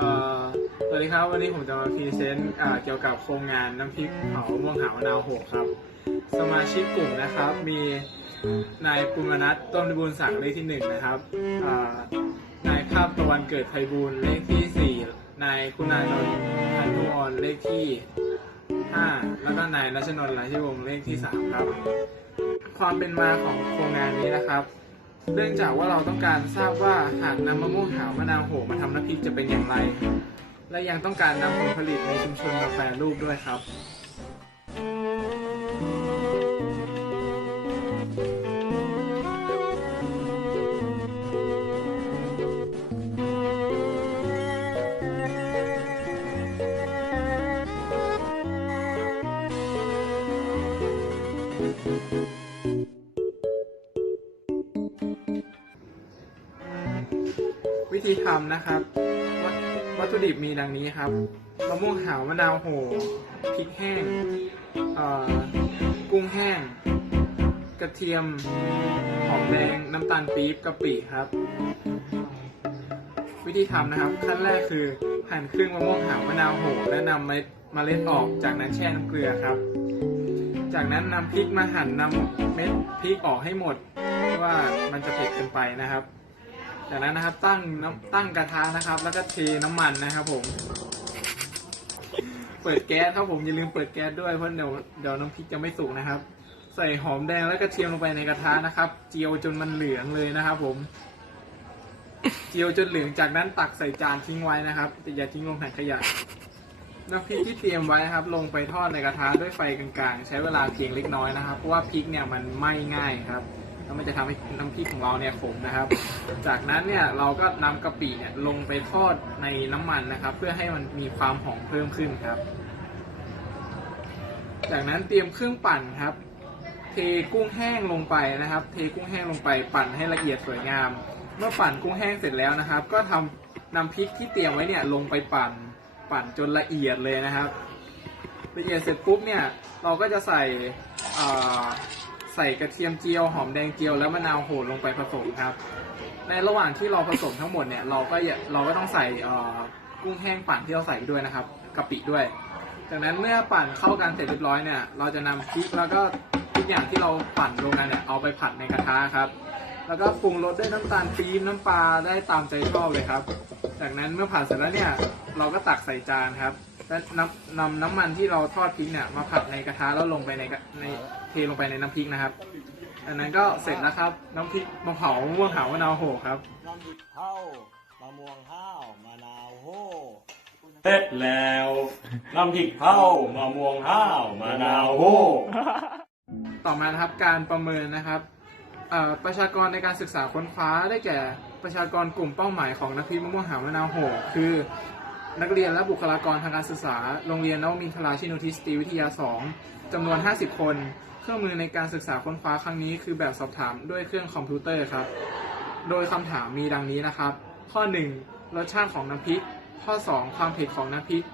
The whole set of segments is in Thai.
อ่อสวัสดีครับ วันนี้ผมจะมาพรีเซนต์เกี่ยวกับโครงงานน้ำพริกเผามะม่วงหาวนาวโหกครับ สมาชิกกลุ่มนะครับ มีนายปุณนัทต้นบุญสังเลขที่หนึ่งนะครับนายภาพตะวันเกิดไพบูลย์เลขที่สี่นายคุณานนท์พันธุออนเลขที่ห้าแล้วก็นายรัชนนท์ราชวงศ์เลขที่สามครับ ความเป็นมาของโครงงานนี้นะครับ เนื่องจากว่าเราต้องการทราบว่าหากนำมะม่วงหาวมะนาวโหมาทำน้ำพริกจะเป็นอย่างไร และยังต้องการนำผลผลิตในชุมชนมาแปรรูปด้วยครับ วิธีทำนะครับวัตวัตถุดิบมีดังนี้ครับมะม่วงหาวมะนาวโหพริกแห้งกุ้งแห้ง กระเทียมหอมแดงน้ำตาลปี๊บกะปิครับ วิธีทำนะครับ ขั้นแรกคือหั่นครึ่งมะม่วงหาวมะนาวโหและนำเมล็ดเมล็ดออกจากนั้นแช่น้ำเกลือครับ จากนั้นนำพริกมาหั่นนำเม็ดพริกออกให้หมด เพราะว่ามันจะเผ็ดเกินไปนะครับ จากนั้นนะครับตั้งน้ำตั้งกระทะนะครับ แล้วก็เทน้ำมันนะครับ ผม เปิดแก๊สครับผมอย่าลืมเปิดแก๊สด้วยเพราะเดี๋ยวเดี๋ยวน้ำพริกจะไม่สุกนะครับ ใส่หอมแดงและกระเทียมลงไปในกระทะนะครับ เจียวจนมันเหลืองเลยนะครับ ผม เจียวจนเหลืองจากนั้นตักใส่จานทิ้งไว้นะครับแต่อย่าทิ้งลงถังขยะน้ำพริกที่เตรียมไว้นะครับ ลงไปทอดในกระทะด้วยไฟกลางๆ ใช้เวลาเพียงเล็กน้อยนะครับเพราะว่าพริกเนี่ยมันไหม้ง่ายครับ แล้วมันจะทำให้น้ำพริกของเราเนี่ยขมนะครับ จากนั้นเนี่ยเราก็นำกะปิเนี่ยลงไปทอดในน้ำมันนะครับ เพื่อให้มันมีความหอมเพิ่มขึ้นครับ จากนั้นเตรียมเครื่องปั่นครับ เทกุ้งแห้งลงไปนะครับ เทกุ้งแห้งลงไปปั่นให้ละเอียดสวยงาม เมื่อปั่นกุ้งแห้งเสร็จแล้วนะครับ ก็ทำนำพริกที่เตรียมไว้เนี่ยลงไปปั่นปั่นจนละเอียดเลยนะครับ ละเอียดเสร็จปุ๊บเนี่ยเราก็จะใส่ ส่กระเทียมเจียวหอมแดงเจียวแล้วมะนาวโหดลงไปผสมครับ ในระหว่างที่เราผสมทั้งหมดเนี่ยเราก็อย่าเราก็ต้องใส่เอ่อกุ้งแห้งปั่นที่เราใส่ด้วยนะครับกะปิด้วย จากนั้นเมื่อปั่นเข้ากันเสร็จเรียบร้อยเนี่ยเราจะนำพริกแล้วก็ทุกอย่างที่เราปั่นรวมกันเนี่ยเอาไปผัดในกระทะครับ แล้วก็ปรุงรสด้วยน้ำตาลปี๊บน้ำปลาได้ตามใจชอบเลยครับ จากนั้นเมื่อผัดเสร็จแล้วเนี่ยเราก็ตักใส่จานครับ และนำนำน้ำมันที่เราทอดพริกเนี่ยมาผัดในกระทะแล้วลงไปในกระในเทลงไปในน้ำพริกนะครับจากนั้นก็เสร็จแล้วครับ น้ำพริกมะเผามะม่วงหาวมะนาวโหครับน้ำพริกเผามะม่วงห้าวมะนาวโฮเสร็จแล้วน้ำพริกเผามะม่วงห้าวมะนาวโฮต่อมานะครับการประเมินนะครับเอ่อประชากรในการศึกษาค้นคว้าได้แก่ประชากรกลุ่มเป้าหมายของนักพิมพ์มะม่วงหาวมะนาวโหคือ นักเรียนและบุคลากรทางการศึกษา โรงเรียนนวมินทราชินุทิสตรีวิทยา 2จำนวน 50 คน เครื่องมือในการศึกษาค้นคว้าครั้งนี้คือแบบสอบถามด้วยเครื่องคอมพิวเตอร์ครับ โดยคำถามมีดังนี้นะครับ ข้อ 1 รสชาติของน้ำพริก ข้อ 2 ความเผ็ดของน้ำพริก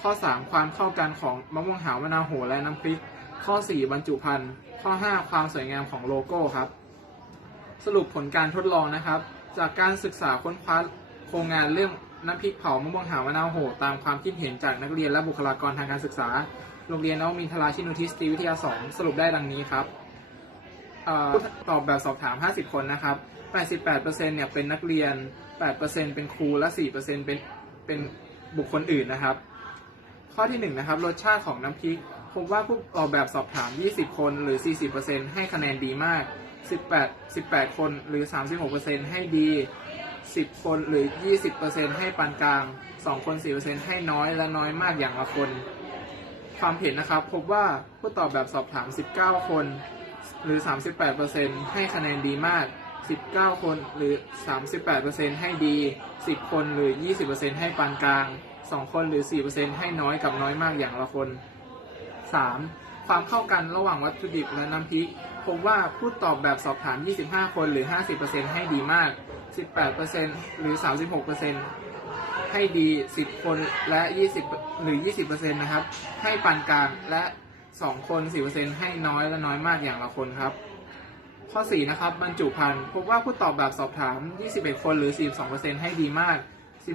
ข้อ 3 ความเข้ากันของมะม่วงหาวมะนาวโหและน้ำพริก ข้อ 4 บรรจุภัณฑ์ ข้อ 5 ความสวยงามของโลโก้ครับ สรุปผลการทดลองนะครับ จากการศึกษาค้นคว้าโครงงานเรื่อง น้ำพริกเผามะม่วงหาวมะนาวโหตามความคิดเห็นจากนักเรียนและบุคลากรทางการศึกษา โรงเรียนนวมินทราชินุทิสตีวิทยา2สรุปได้ดังนี้ครับออตอบแบบสอบถาม 50 คนนะครับ 88%เนี่ยเป็นนักเรียน 8%เป็นครูและ 4%เป็นเป็นบุคคลอื่นนะครับ ข้อที่1นะครับรสชาติของน้ำพริกพบว่าผู้ออกแบบสอบถาม 20 คนหรือ 40%ให้คะแนนดีมาก 18 18 คนหรือ 36%ให้ดี 10 คนหรือ 20%ให้ปานกลาง 2 คน 4%ให้น้อยและน้อยมากอย่างละคน ความเห็นนะครับ พบว่าผู้ตอบแบบสอบถาม 19 คน หรือ 38%ให้คะแนนดีมาก 19 คนหรือ 38%ให้ดี 10 คนหรือ 20%ให้ปานกลาง 2 คนหรือ 4%ให้น้อยกับน้อยมากอย่างละคน 3. ความเข้ากันระหว่างวัตถุดิบและน้ำพริกพบว่าผู้ตอบแบบสอบถาม 25 คนหรือ 50%ให้ดีมาก 18%หรือ 36%ให้ดี 10 คนและ 20 หรือ 20%นะครับ ให้ปานกลางและ 2 คน 4%ให้น้อยและน้อยมากอย่างละคนครับ ข้อ 4 นะครับบรรจุภัณฑ์พบว่าผู้ตอบแบบสอบถาม 21 คนหรือ 42%ให้ดีมาก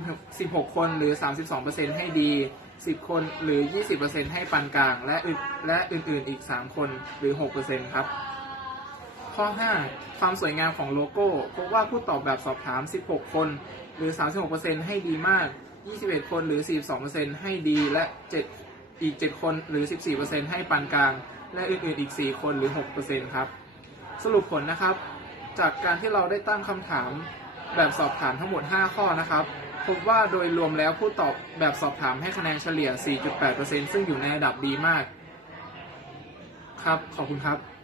16 คนหรือ 32%ให้ดี 10 คนหรือ 20%ให้ปานกลาง และและอื่นๆอีก 3 คนหรือ 6%ครับ ข้อ 5 ความสวยงามของโลโก้พบว่าผู้ตอบแบบสอบถาม 16 คน หรือ 36%ให้ดีมาก 21 คนหรือ 42%ให้ดีและ 7 อีก 7 คนหรือ 14%ให้ปานกลาง และอื่นๆอีก 4 คนหรือ 6%ครับ สรุปผลนะครับ จากการที่เราได้ตั้งคำถามแบบสอบถามทั้งหมด 5 ข้อนะครับ พบว่าโดยรวมแล้วผู้ตอบแบบสอบถามให้คะแนนเฉลี่ย 4.8%ซึ่งอยู่ในระดับดีมาก ครับ ขอบคุณครับ